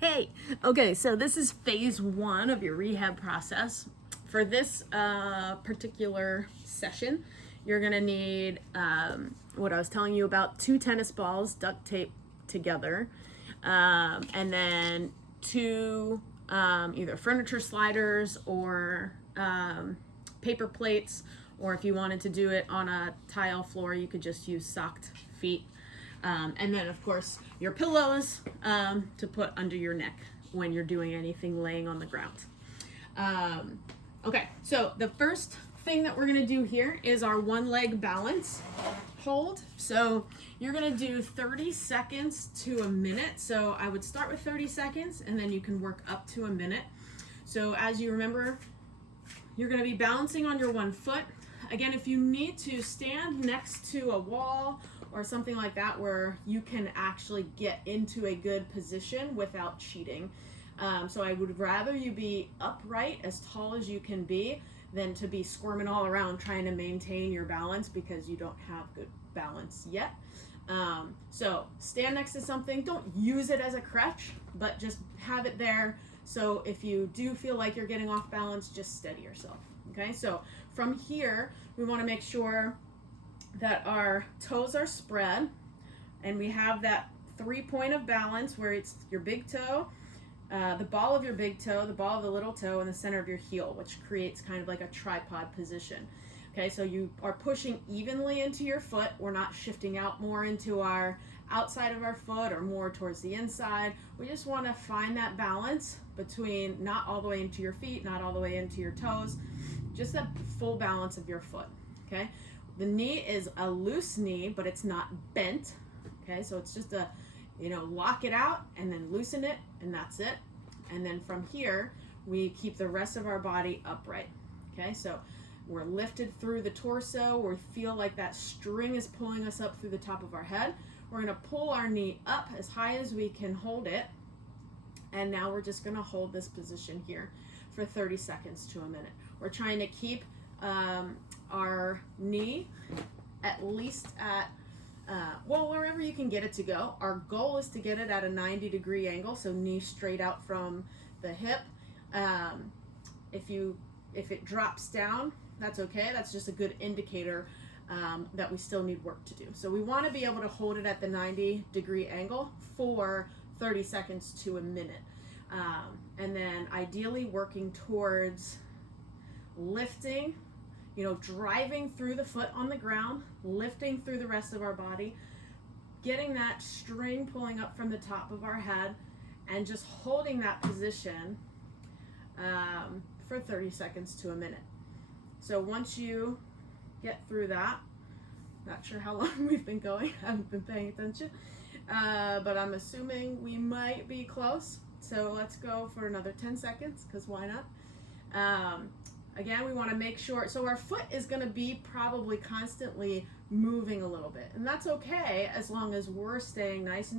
Hey, okay, so this is phase one of your rehab process. For this particular session, you're gonna need what I was telling you about: 2 tennis balls duct taped together, and then two either furniture sliders or paper plates, or if you wanted to do it on a tile floor, you could just use socked feet. And then, of course, your pillows to put under your neck when you're doing anything laying on the ground. Okay, so the first thing that we're going to do here is our one leg balance hold. So you're going to do 30 seconds to a minute. So I would start with 30 seconds and then you can work up to a minute. So as you remember, you're going to be balancing on your one foot. Again, if you need to stand next to a wall or something like that where you can actually get into a good position without cheating. So I would rather you be upright, as tall as you can be, than to be squirming all around trying to maintain your balance because you don't have good balance yet. So stand next to something. Don't use it as a crutch, but just have it there. So if you do feel like you're getting off balance, just steady yourself. Okay, so from here, we want to make sure that our toes are spread and we have that 3-point of balance where it's your big toe, the ball of your big toe, the ball of the little toe, and the center of your heel, which creates kind of like a tripod position. Okay, so you are pushing evenly into your foot. We're not shifting out more into our outside of our foot or more towards the inside. We just want to find that balance between not all the way into your feet, not all the way into your toes, just that full balance of your foot. Okay, the knee is a loose knee, but it's not bent. Okay, so it's just a, lock it out and then loosen it, and that's it. And then from here, we keep the rest of our body upright. Okay, so we're lifted through the torso. We feel like that string is pulling us up through the top of our head. We're going to pull our knee up as high as we can hold it. And now we're just going to hold this position here for 30 seconds to a minute. We're trying to keep our knee at least at, wherever you can get it to go. Our goal is to get it at a 90-degree angle, so knee straight out from the hip. If it drops down, that's okay. That's just a good indicator that we still need work to do. So we want to be able to hold it at the 90-degree angle for 30 seconds to a minute. And then ideally working towards lifting, driving through the foot on the ground, lifting through the rest of our body, getting that string pulling up from the top of our head, and just holding that position for 30 seconds to a minute. So once you get through that, not sure how long we've been going, I haven't been paying attention, but I'm assuming we might be close. So let's go for another 10 seconds, because why not? Again, we want to make sure, so our foot is going to be probably constantly moving a little bit, and that's okay as long as we're staying nice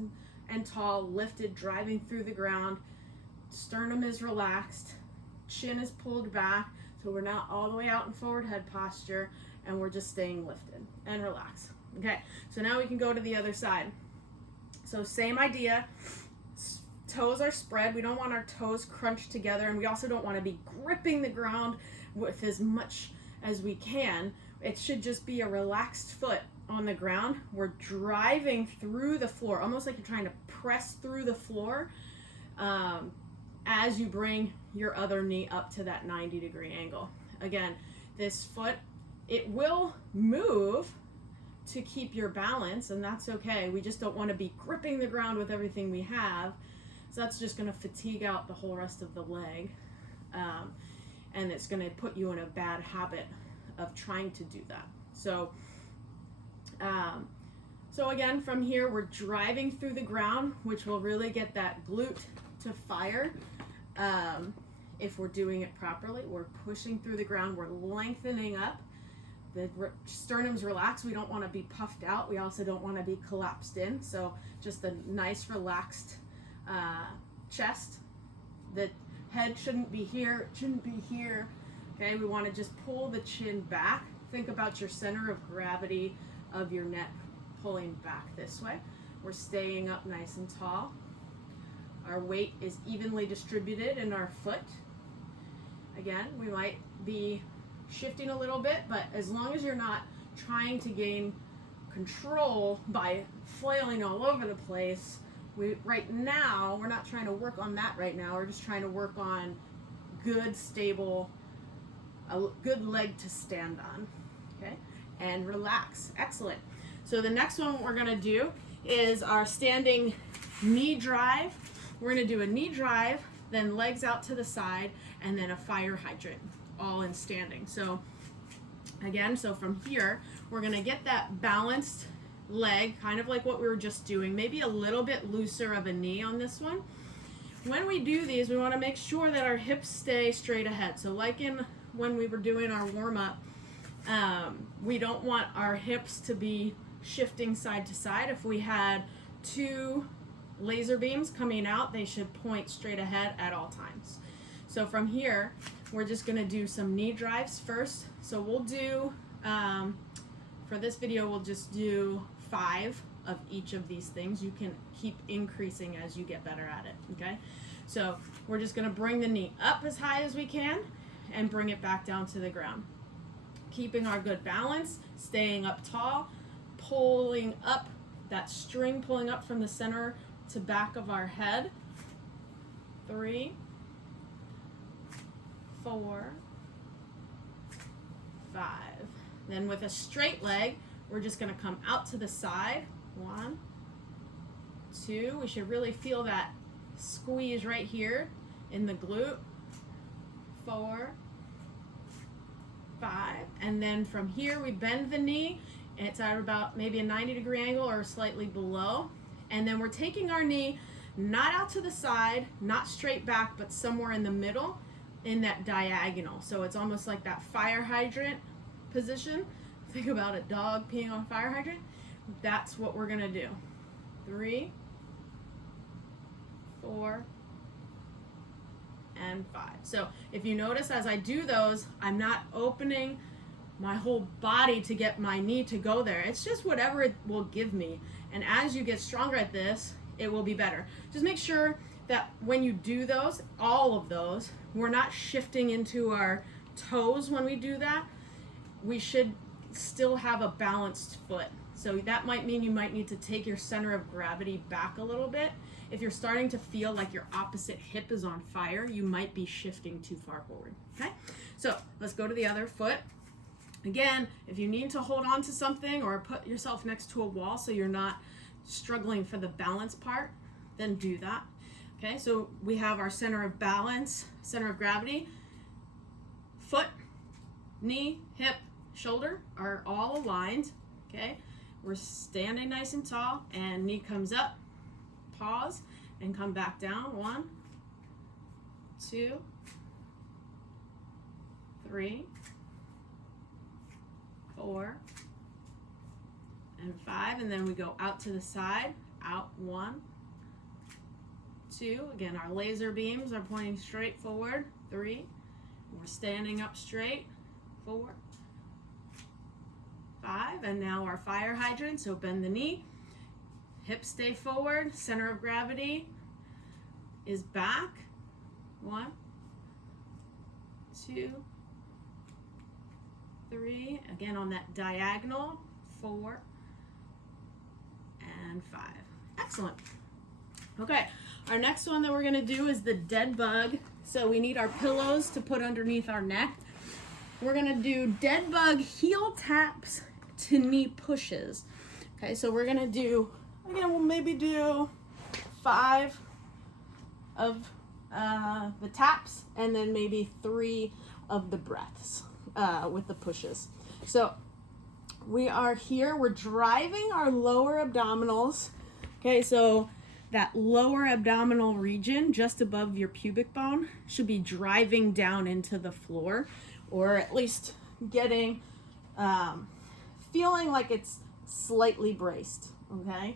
and tall, lifted, driving through the ground. Sternum is relaxed, chin is pulled back, so we're not all the way out in forward head posture, and we're just staying lifted and relaxed. Okay, so now we can go to the other side. So same idea. Toes are spread. We don't want our toes crunched together, and we also don't want to be gripping the ground with as much as we can. It should just be a relaxed foot on the ground. We're driving through the floor, almost like you're trying to press through the floor as you bring your other knee up to that 90-degree angle. Again, this foot, it will move to keep your balance, and that's okay. We just don't want to be gripping the ground with everything we have. So that's just going to fatigue out the whole rest of the leg, and it's going to put you in a bad habit of trying to do that. So again, from here, we're driving through the ground, which will really get that glute to fire. If we're doing it properly, we're pushing through the ground, we're lengthening up. The sternum's relaxed. We don't want to be puffed out. We also don't want to be collapsed in. So just a nice relaxed chest. The head shouldn't be here, it shouldn't be here. Okay, we want to just pull the chin back. Think about your center of gravity of your neck pulling back this way. We're staying up nice and tall. our weight is evenly distributed in our foot. Again, we might be shifting a little bit, but as long as you're not trying to gain control by flailing all over the place, right now, we're not trying to work on that right now. We're just trying to work on good, stable, a good leg to stand on, okay? And relax. Excellent. So the next one we're gonna do is our standing knee drive. We're gonna do a knee drive, then legs out to the side, and then a fire hydrant, all in standing. So again, so from here, we're gonna get that balanced leg, kind of like what we were just doing, maybe a little bit looser of a knee on this one. When we do these, we wanna make sure that our hips stay straight ahead. So like when we were doing our warm-up, we don't want our hips to be shifting side to side. If we had two laser beams coming out, they should point straight ahead at all times. So from here, we're just gonna do some knee drives first. So we'll do, for this video, we'll just do 5 of each of these things. You can keep increasing as you get better at it, okay? So we're just gonna bring the knee up as high as we can and bring it back down to the ground. Keeping our good balance, staying up tall, pulling up, that string pulling up from the center to back of our head. 3, 4, 5. Then with a straight leg, we're just gonna come out to the side. 1, 2, we should really feel that squeeze right here in the glute. 4, 5, and then from here we bend the knee, and it's at about maybe a 90-degree angle or slightly below, and then we're taking our knee not out to the side, not straight back, but somewhere in the middle in that diagonal. So it's almost like that fire hydrant position. Think about a dog peeing on a fire hydrant. That's what we're gonna do. 3, 4, and 5. So if you notice, as I do those, I'm not opening my whole body to get my knee to go there. It's just whatever it will give me. And as you get stronger at this, it will be better. Just make sure that when you do those, all of those, we're not shifting into our toes when we do that. We should still have a balanced foot. So that might mean you might need to take your center of gravity back a little bit. If you're starting to feel like your opposite hip is on fire, you might be shifting too far forward, okay? So let's go to the other foot. Again, if you need to hold on to something or put yourself next to a wall so you're not struggling for the balance part, then do that. Okay, so we have our center of balance, center of gravity, foot, knee, hip, shoulder are all aligned, okay? We're standing nice and tall, and knee comes up, pause, and come back down. 1, 2, 3, 4, and 5, and then we go out to the side, out. 1, 2, again, our laser beams are pointing straight forward. 3, we're standing up straight. 4, 5, and now our fire hydrant, so bend the knee, hips stay forward, center of gravity is back. 1, 2, 3, again on that diagonal. 4, and 5. Excellent. Okay, our next one that we're gonna do is the dead bug. So we need our pillows to put underneath our neck. We're gonna do dead bug heel taps to knee pushes. Okay, so we're gonna do, again, we'll maybe do 5 of the taps, and then maybe 3 of the breaths with the pushes. So we are here, we're driving our lower abdominals. Okay, so that lower abdominal region just above your pubic bone should be driving down into the floor, or at least getting, feeling like it's slightly braced, okay?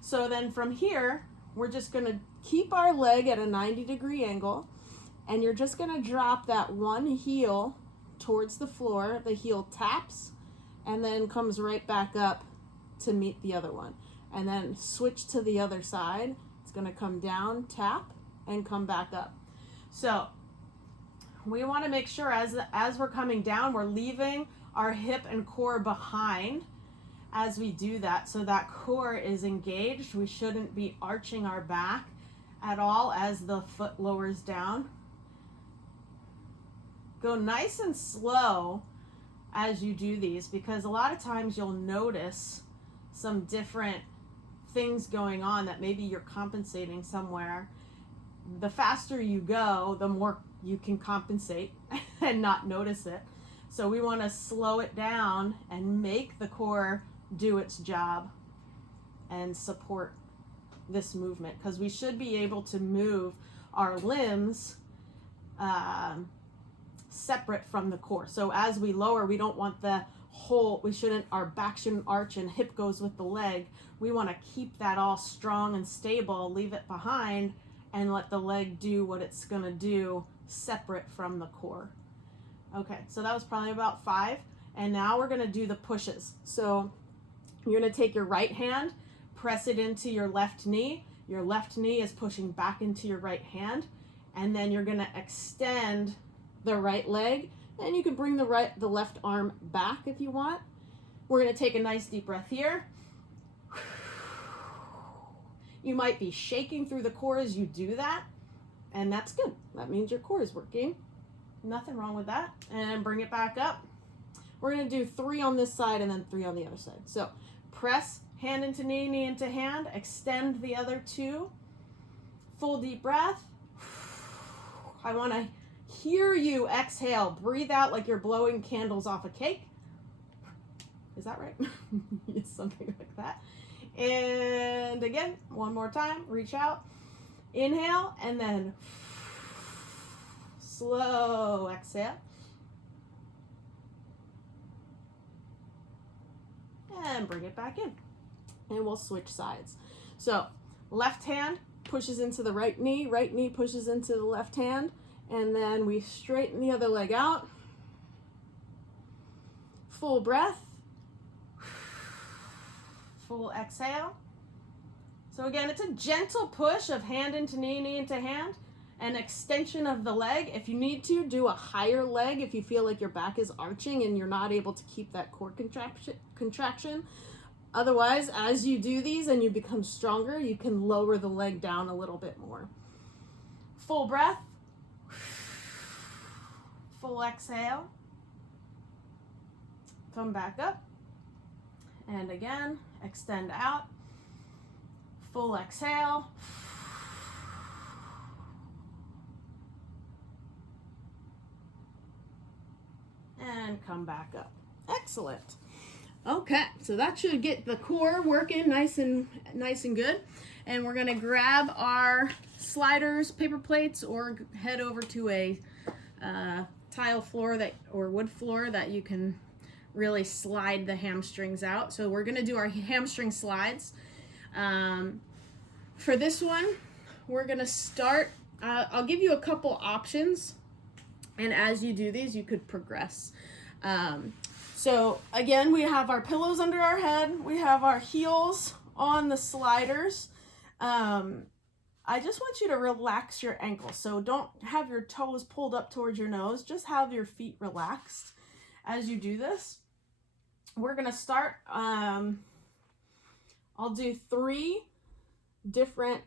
So then from here, we're just gonna keep our leg at a 90-degree angle, and you're just gonna drop that one heel towards the floor. The heel taps and then comes right back up to meet the other one. And then switch to the other side, It's gonna come down, tap, and come back up. So we wanna make sure as we're coming down, we're leaving our hip and core behind as we do that. So that core is engaged. We shouldn't be arching our back at all as the foot lowers down. Go nice and slow as you do these, because a lot of times you'll notice some different things going on that maybe you're compensating somewhere. The faster you go, the more you can compensate and not notice it. So we want to slow it down and make the core do its job and support this movement, because we should be able to move our limbs separate from the core. So as we lower, we don't want the whole, our back shouldn't arch and hip goes with the leg. We want to keep that all strong and stable, leave it behind, and let the leg do what it's going to do separate from the core. Okay, so that was probably about 5. And now we're going to do the pushes. So you're going to take your right hand, press it into your left knee. Your left knee is pushing back into your right hand. And then you're going to extend the right leg, and you can bring the left arm back if you want. We're going to take a nice deep breath here. You might be shaking through the core as you do that, and that's good. That means your core is working. Nothing wrong with that. And bring it back up. We're going to do 3 on this side and then 3 on the other side. So press hand into knee, knee into hand, extend the other 2. Full deep breath. I want to hear you exhale. Breathe out like you're blowing candles off a cake. Is that right? Yes, something like that. And again, one more time. Reach out. Inhale, and then slow exhale. And bring it back in. And we'll switch sides. So left hand pushes into the right knee pushes into the left hand. And then we straighten the other leg out. Full breath. Full exhale. So again, it's a gentle push of hand into knee, knee into hand, an extension of the leg. If you need to, do a higher leg if you feel like your back is arching and you're not able to keep that core contraction. Otherwise, as you do these and you become stronger, you can lower the leg down a little bit more. Full breath. Full exhale. Come back up. And again, extend out. Full exhale. And come back up. Excellent. Okay, so that should get the core working nice and good. And we're gonna grab our sliders, paper plates, or head over to a tile floor or wood floor that you can really slide the hamstrings out. So we're gonna do our hamstring slides. For this one, we're gonna start, I'll give you a couple options, and as you do these, you could progress. So again, we have our pillows under our head, we have our heels on the sliders. I just want you to relax your ankles. So don't have your toes pulled up towards your nose, just have your feet relaxed as you do this. We're gonna start, I'll do 3 different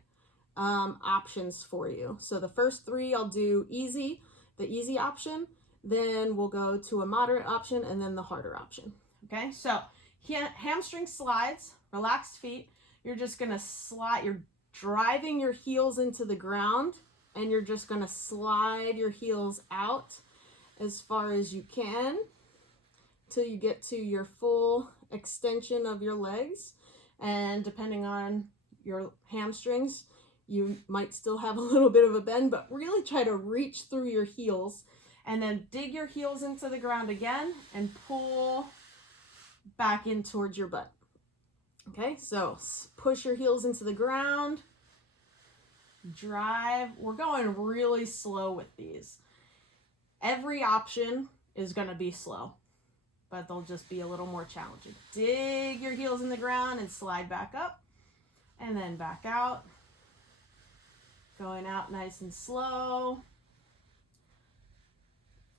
options for you. So the first 3 I'll do easy, the easy option, then we'll go to a moderate option, and then the harder option. Okay, so hamstring slides, relaxed feet. You're just gonna slide, you're driving your heels into the ground, and you're just gonna slide your heels out as far as you can till you get to your full extension of your legs. And depending on your hamstrings, you might still have a little bit of a bend, but really try to reach through your heels, and then dig your heels into the ground again and pull back in towards your butt. Okay, so push your heels into the ground, drive. We're going really slow with these. Every option is going to be slow, but they'll just be a little more challenging. Dig your heels in the ground and slide back up, and then back out, Going out nice and slow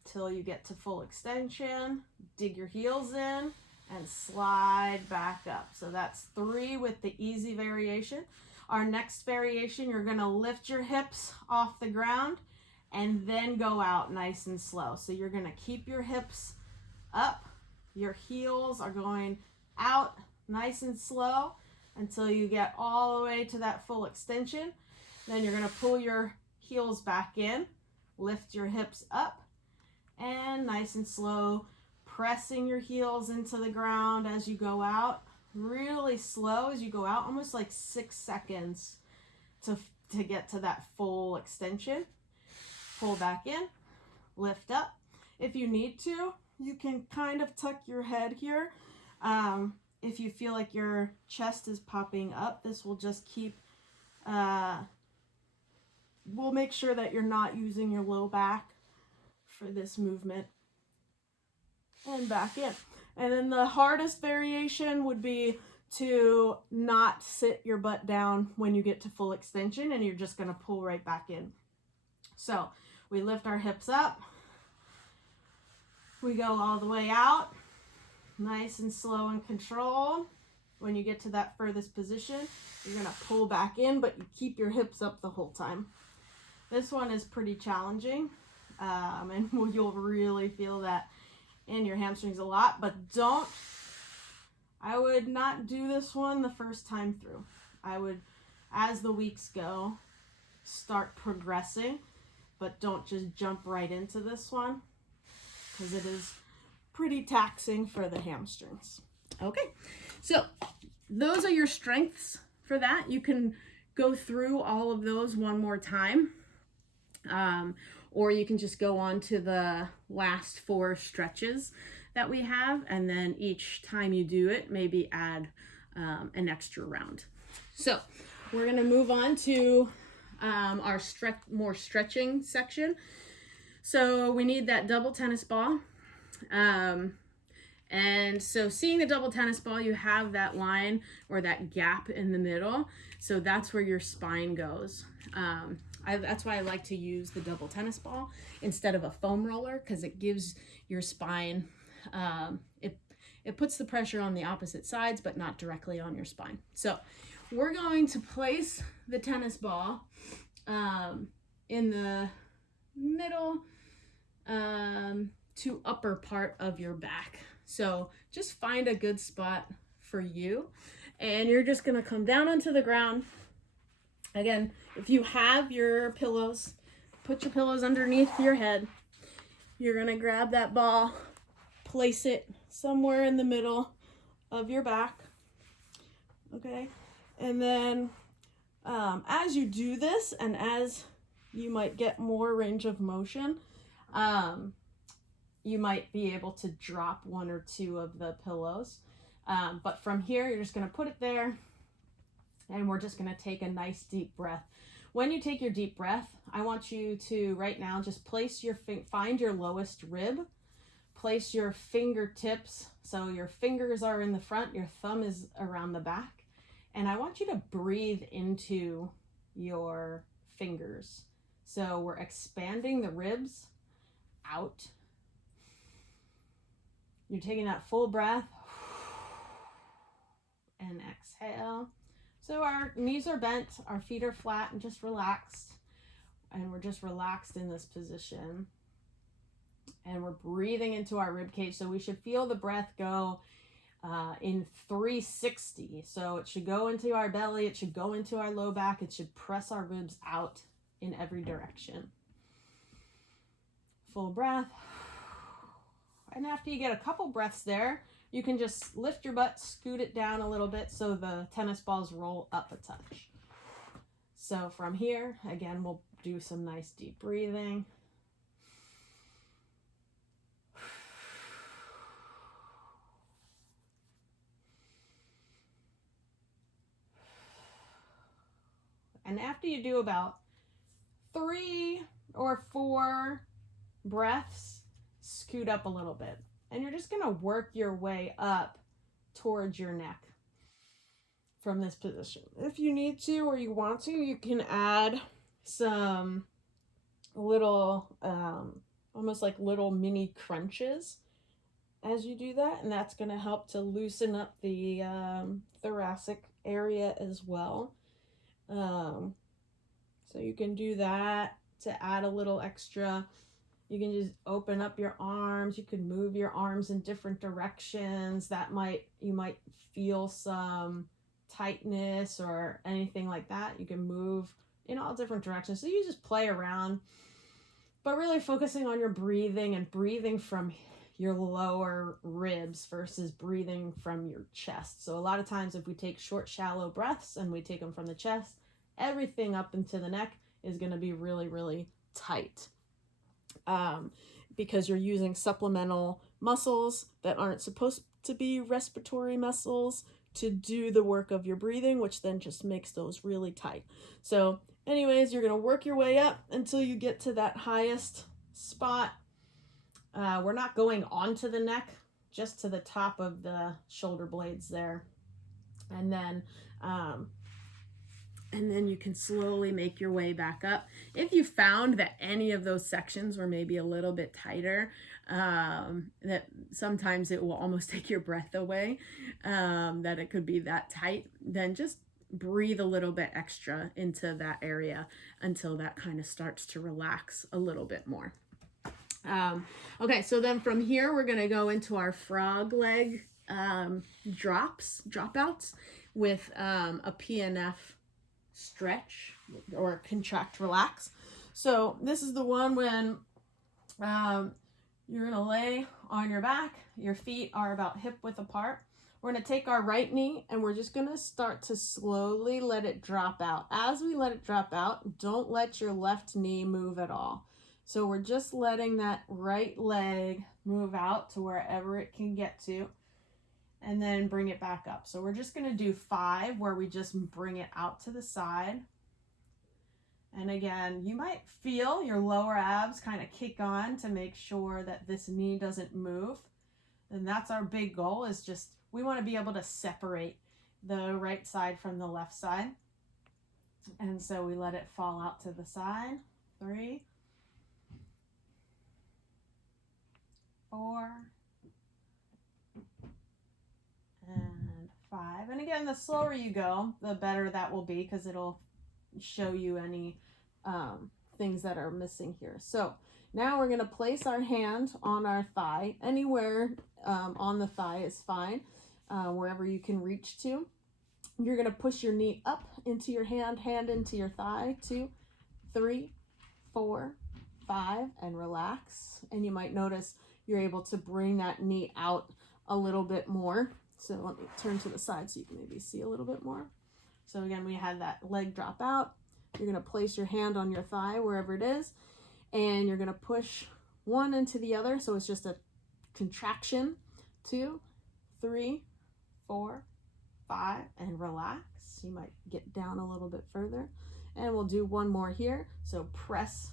till you get to full extension. Dig your heels in and slide back up. So that's 3 with the easy variation. Our next variation, you're gonna lift your hips off the ground and then go out nice and slow. So you're gonna keep your hips up, your heels are going out nice and slow until you get all the way to that full extension. Then you're gonna pull your heels back in, lift your hips up, and nice and slow, pressing your heels into the ground as you go out. Really slow as you go out, almost like 6 seconds to get to that full extension. Pull back in, lift up. If you need to, you can kind of tuck your head here. If you feel like your chest is popping up, this will just keep, we'll make sure that you're not using your low back for this movement. And back in. And then the hardest variation would be to not sit your butt down when you get to full extension, and you're just gonna pull right back in. So we lift our hips up, we go all the way out, nice and slow and controlled. When you get to that furthest position, you're gonna pull back in, but you keep your hips up the whole time. This one is pretty challenging, and you'll really feel that in your hamstrings a lot, but I would not do this one the first time through. I would, as the weeks go, start progressing, but don't just jump right into this one because it is pretty taxing for the hamstrings. Okay, so those are your strengths for that. You can go through all of those one more time, or you can just go on to the last 4 stretches that we have, and then each time you do it, maybe add an extra round. So we're gonna move on to our more stretching section. So we need that double tennis ball. And so seeing the double tennis ball, you have that line or that gap in the middle. So that's where your spine goes. That's why I like to use the double tennis ball instead of a foam roller, because it gives your spine, it puts the pressure on the opposite sides, but not directly on your spine. So we're going to place the tennis ball in the middle to upper part of your back. So just find a good spot for you, and you're just gonna come down onto the ground. Again, if you have your pillows, put your pillows underneath your head. You're gonna grab that ball, place it somewhere in the middle of your back, okay? And then as you do this, and as you might get more range of motion, you might be able to drop 1 or 2 of the pillows. But from here, you're just gonna put it there, and we're just gonna take a nice deep breath. When you take your deep breath, I want you to right now just place find your lowest rib, place your fingertips, so your fingers are in the front, your thumb is around the back, and I want you to breathe into your fingers. So we're expanding the ribs out. You're taking that full breath and exhale. So our knees are bent, our feet are flat and just relaxed. And we're just relaxed in this position. And we're breathing into our rib cage. So we should feel the breath go in 360. So it should go into our belly, it should go into our low back, it should press our ribs out in every direction. Full breath. And after you get a couple breaths there, you can just lift your butt, scoot it down a little bit so the tennis balls roll up a touch. So from here, again, we'll do some nice deep breathing. And after you do about 3 or 4 breaths, scoot up a little bit. And you're just gonna work your way up towards your neck from this position. If you need to or you want to, you can add some little, almost like little mini crunches as you do that, and that's going to help to loosen up the thoracic area as well. So you can do that to add a little extra. You can just open up your arms. You can move your arms in different directions. You might feel some tightness or anything like that. You can move in all different directions. So you just play around, but really focusing on your breathing and breathing from your lower ribs versus breathing from your chest. So a lot of times if we take short, shallow breaths and we take them from the chest, everything up into the neck is going to be really, really tight. Because you're using supplemental muscles that aren't supposed to be respiratory muscles to do the work of your breathing, which then just makes those really tight. So anyways, you're going to work your way up until you get to that highest spot. We're not going onto the neck, just to the top of the shoulder blades there. And then you can slowly make your way back up. If you found that any of those sections were maybe a little bit tighter, that sometimes it will almost take your breath away, that it could be that tight, then just breathe a little bit extra into that area until that kind of starts to relax a little bit more. Okay, so then from here, we're going to go into our frog leg dropouts with a PNF stretch or contract relax. So this is the one when you're going to lay on your back. Your feet are about hip width apart. We're going to take our right knee and we're just going to start to slowly let it drop out. As we let it drop out, don't let your left knee move at all. So we're just letting that right leg move out to wherever it can get to, and then bring it back up. So we're just going to do 5 where we just bring it out to the side. And again, you might feel your lower abs kind of kick on to make sure that this knee doesn't move. And that's our big goal, is just we want to be able to separate the right side from the left side. And so we let it fall out to the side. 3, 4, and 5. And again, the slower you go, the better that will be, because it'll show you any things that are missing here. So now we're going to place our hand on our thigh. Anywhere on the thigh is fine, wherever you can reach to. You're going to push your knee up into your hand into your thigh. 2, 3, 4, 5, and relax. And you might notice you're able to bring that knee out a little bit more. So let me turn to the side so you can maybe see a little bit more. So again, we had that leg drop out. You're going to place your hand on your thigh wherever it is, and you're going to push one into the other. So it's just a contraction. 2, 3, 4, 5, and relax. You might get down a little bit further. And we'll do one more here. So press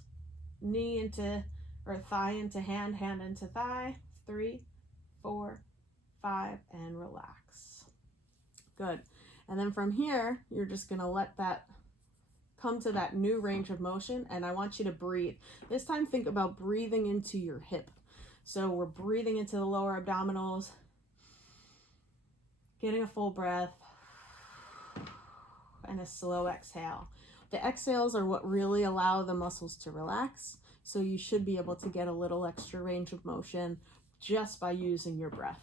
knee into, or thigh into hand, hand into thigh. 3, 4, 5, and relax. Good. And then from here, you're just going to let that come to that new range of motion, and I want you to breathe. This time, think about breathing into your hip. So we're breathing into the lower abdominals, getting a full breath, and a slow exhale. The exhales are what really allow the muscles to relax, so you should be able to get a little extra range of motion just by using your breath.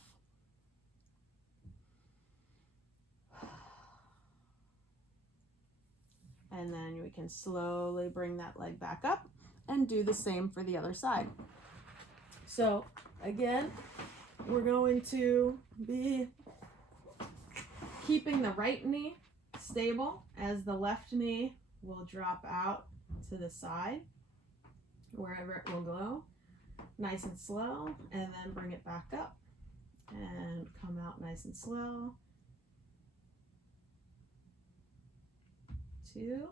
And then we can slowly bring that leg back up and do the same for the other side. So again, we're going to be keeping the right knee stable as the left knee will drop out to the side, wherever it will go, nice and slow, and then bring it back up and come out nice and slow. 2,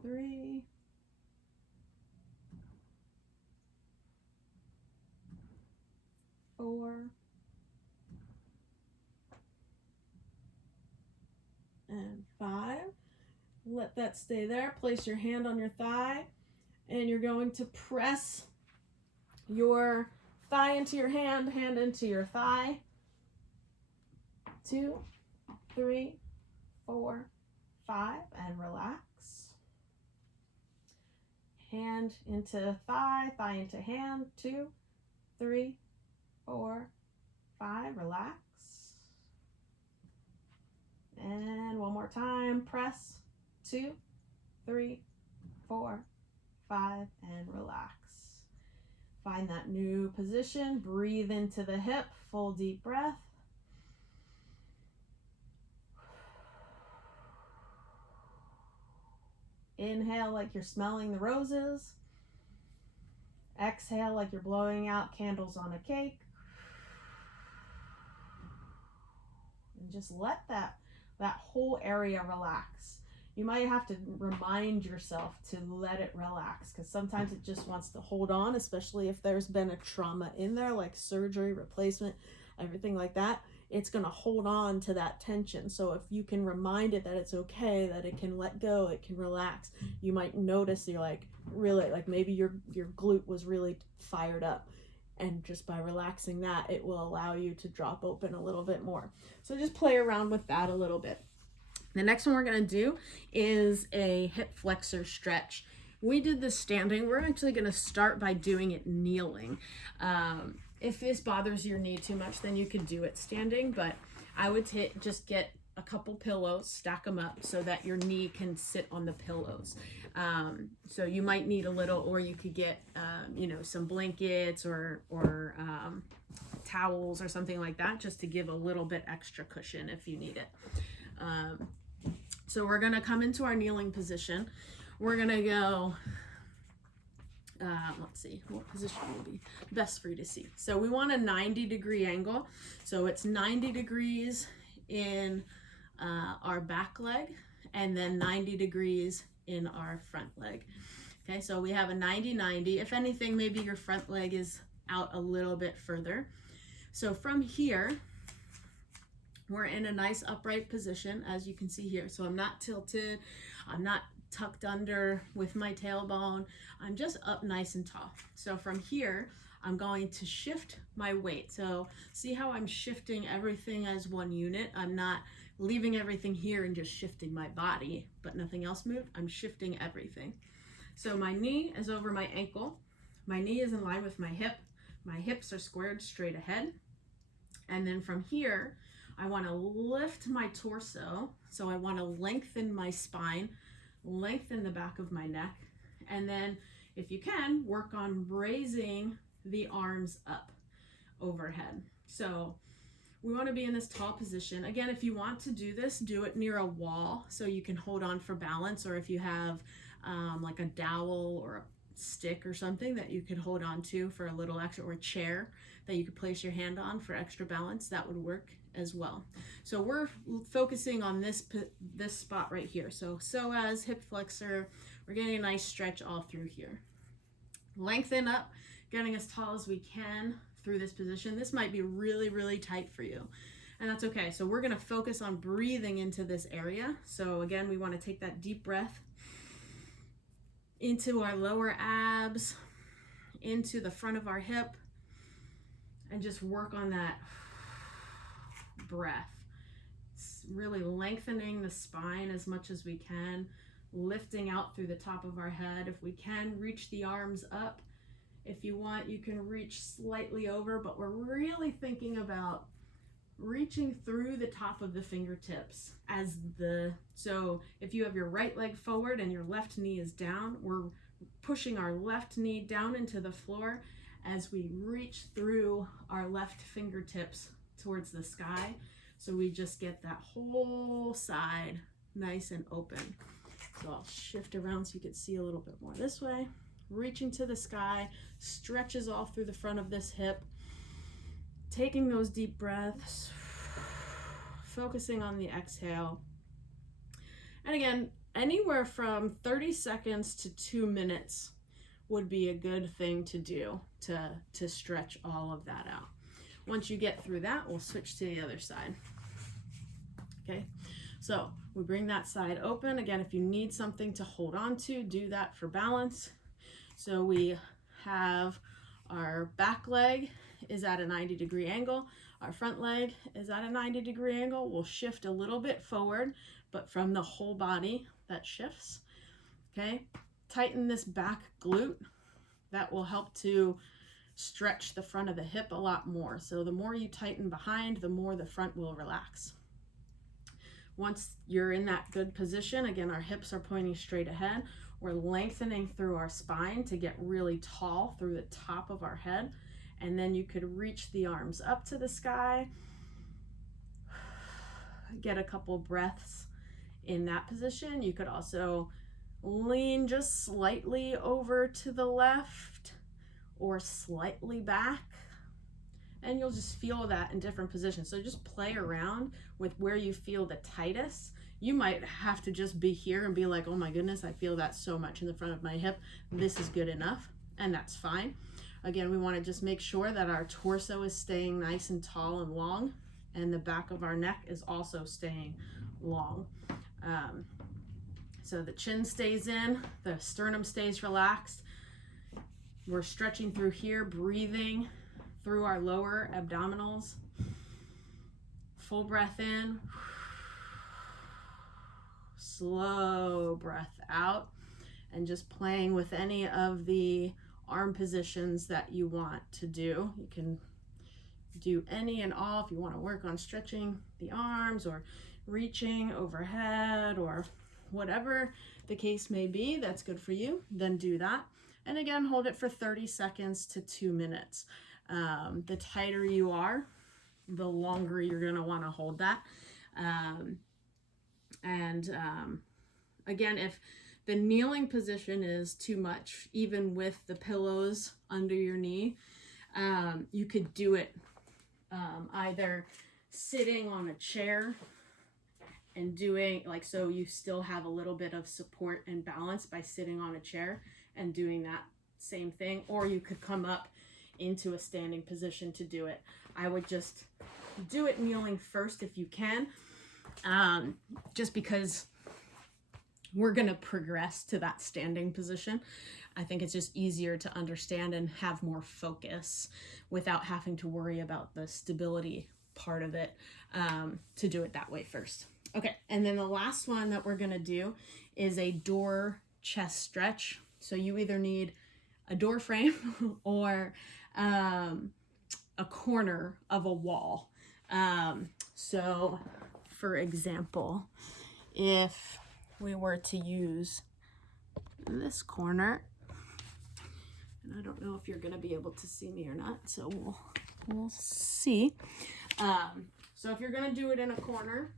3, 4, let that stay there. Place your hand on your thigh, and you're going to press your thigh into your hand, hand into your thigh. 2, 3, 4, 5, and relax. Hand into thigh, thigh into hand. 2, 3, 4, 5, relax. And one more time, press. 2, 3, 4, 5, and relax. Find that new position. Breathe into the hip, full deep breath. Inhale like you're smelling the roses. Exhale like you're blowing out candles on a cake. And just let that whole area relax. You might have to remind yourself to let it relax, because sometimes it just wants to hold on, especially if there's been a trauma in there, like surgery, replacement, everything like that. It's going to hold on to that tension. So if you can remind it that it's okay, that it can let go, it can relax, you might notice you're like, really, like maybe your glute was really fired up. And just by relaxing that, it will allow you to drop open a little bit more. So just play around with that a little bit. The next one we're going to do is a hip flexor stretch. We did this standing. We're actually going to start by doing it kneeling. If this bothers your knee too much, then you could do it standing, but I would just get a couple pillows, stack them up so that your knee can sit on the pillows. So you might need a little, or you could get, some blankets or towels or something like that, just to give a little bit extra cushion if you need it. So we're going to come into our kneeling position. We're going to go, let's see, what position will be best for you to see. So we want a 90-degree angle. So it's 90 degrees in our back leg, and then 90 degrees in our front leg. Okay, so we have a 90-90. If anything, maybe your front leg is out a little bit further. So from here, we're in a nice upright position, as you can see here. So I'm not tilted, I'm not tucked under with my tailbone, I'm just up nice and tall. So from here, I'm going to shift my weight. So see how I'm shifting everything as one unit? I'm not leaving everything here and just shifting my body, but nothing else moved. I'm shifting everything. So my knee is over my ankle. My knee is in line with my hip. My hips are squared straight ahead. And then from here, I want to lift my torso. So I want to lengthen my spine, lengthen the back of my neck. And then if you can, work on raising the arms up overhead. So we want to be in this tall position. Again, if you want to do this, do it near a wall so you can hold on for balance, or if you have like a dowel or a stick or something that you could hold on to for a little extra, or a chair that you could place your hand on for extra balance, that would work as well. So we're focusing on this spot right here. So as hip flexor, we're getting a nice stretch all through here. Lengthen up, getting as tall as we can through this position. This might be really, really tight for you, and that's okay. So we're going to focus on breathing into this area. So again, we want to take that deep breath into our lower abs, into the front of our hip, and just work on that breath. It's really lengthening the spine as much as we can, lifting out through the top of our head. If we can, reach the arms up. If you want, you can reach slightly over, but we're really thinking about reaching through the top of the fingertips so if you have your right leg forward and your left knee is down, we're pushing our left knee down into the floor as we reach through our left fingertips towards the sky. So we just get that whole side nice and open. So I'll shift around so you can see a little bit more this way. Reaching to the sky, stretches all through the front of this hip. Taking those deep breaths, focusing on the exhale. And again, anywhere from 30 seconds to 2 minutes would be a good thing to do to stretch all of that out. Once you get through that, we'll switch to the other side. Okay, So we bring that side open. Again, if you need something to hold on to, do that for balance. So we have our back leg is at a 90-degree angle. Our front leg is at a 90-degree angle. We'll shift a little bit forward, but from the whole body that shifts. Okay, tighten this back glute. That will help to stretch the front of the hip a lot more. So the more you tighten behind, the more the front will relax. Once you're in that good position, again, our hips are pointing straight ahead. We're lengthening through our spine to get really tall through the top of our head. And then you could reach the arms up to the sky. Get a couple breaths in that position. You could also lean just slightly over to the left or slightly back. And you'll just feel that in different positions. So just play around with where you feel the tightest. You might have to just be here and be like, oh my goodness, I feel that so much in the front of my hip. This is good enough, and that's fine. Again, we want to just make sure that our torso is staying nice and tall and long, and the back of our neck is also staying long. So the chin stays in, the sternum stays relaxed. We're stretching through here, breathing through our lower abdominals. Full breath in. Slow breath out, and just playing with any of the arm positions that you want to do. You can do any and all if you want to work on stretching the arms or reaching overhead or whatever the case may be that's good for you, then do that. And again, hold it for 30 seconds to 2 minutes. The tighter you are, the longer you're going to want to hold that. Again, if the kneeling position is too much, even with the pillows under your knee, you could do it either sitting on a chair and doing like, so you still have a little bit of support and balance by sitting on a chair and doing that same thing, or you could come up into a standing position to do it. I would just do it kneeling first if you can, just because we're going to progress to that standing position. I think it's just easier to understand and have more focus without having to worry about the stability part of it, to do it that way first. Okay, and then the last one that we're going to do is a door chest stretch. So you either need a door frame or a corner of a wall. So for example, if we were to use this corner, and I don't know if you're going to be able to see me or not, so we'll see. So if you're going to do it in a corner,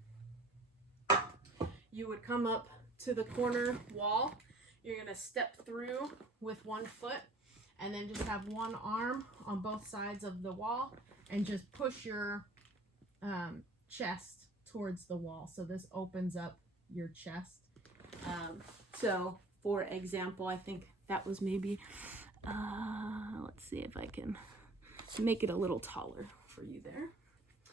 you would come up to the corner wall. You're going to step through with one foot and then just have one arm on both sides of the wall and just push your chest towards the wall. So this opens up your chest. So for example, I think that was maybe, let's see if I can make it a little taller for you there.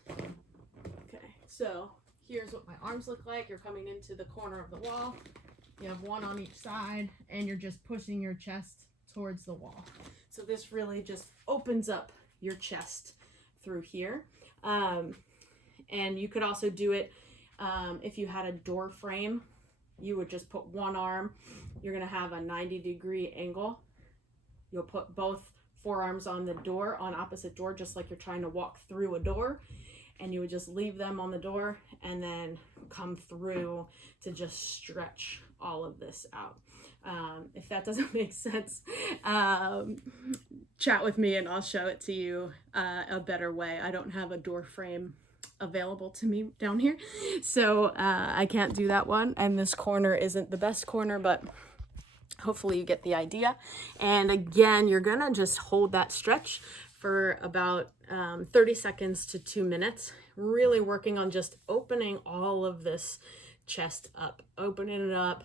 Okay, so here's what my arms look like. You're coming into the corner of the wall. You have one on each side, and you're just pushing your chest towards the wall. So this really just opens up your chest through here. And you could also do it if you had a door frame. You would just put one arm. You're going to have a 90-degree angle. You'll put both forearms on the door, on opposite door, just like you're trying to walk through a door. And you would just leave them on the door and then come through to just stretch all of this out. If that doesn't make sense, chat with me and I'll show it to you a better way. I don't have a door frame available to me down here, so I can't do that one, and this corner isn't the best corner, but hopefully you get the idea. And again, you're gonna just hold that stretch for about 30 seconds to 2 minutes, really working on just opening all of this chest up, opening it up.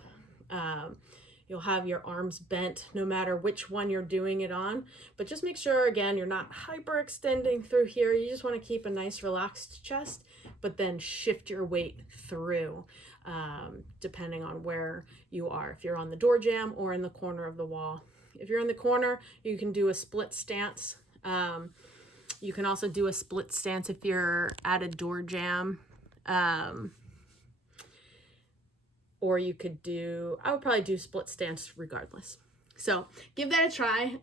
You'll have your arms bent no matter which one you're doing it on, but just make sure, again, you're not hyperextending through here. You just want to keep a nice relaxed chest, but then shift your weight through, depending on where you are, if you're on the door jamb or in the corner of the wall. If you're in the corner, you can do a split stance. You can also do a split stance if you're at a door jamb. Or you could do, I would probably do split stance regardless. So give that a try.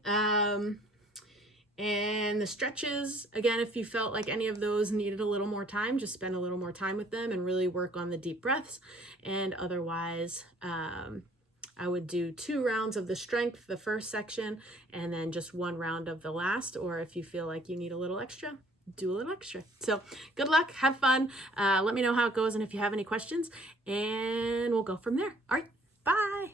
And the stretches, again, if you felt like any of those needed a little more time, just spend a little more time with them and really work on the deep breaths. And otherwise, I would do 2 rounds of the strength, the first section, and then just 1 round of the last. Or if you feel like you need a little extra, do a little extra. So good luck, have fun. Let me know how it goes and if you have any questions, and we'll go from there. All right, bye.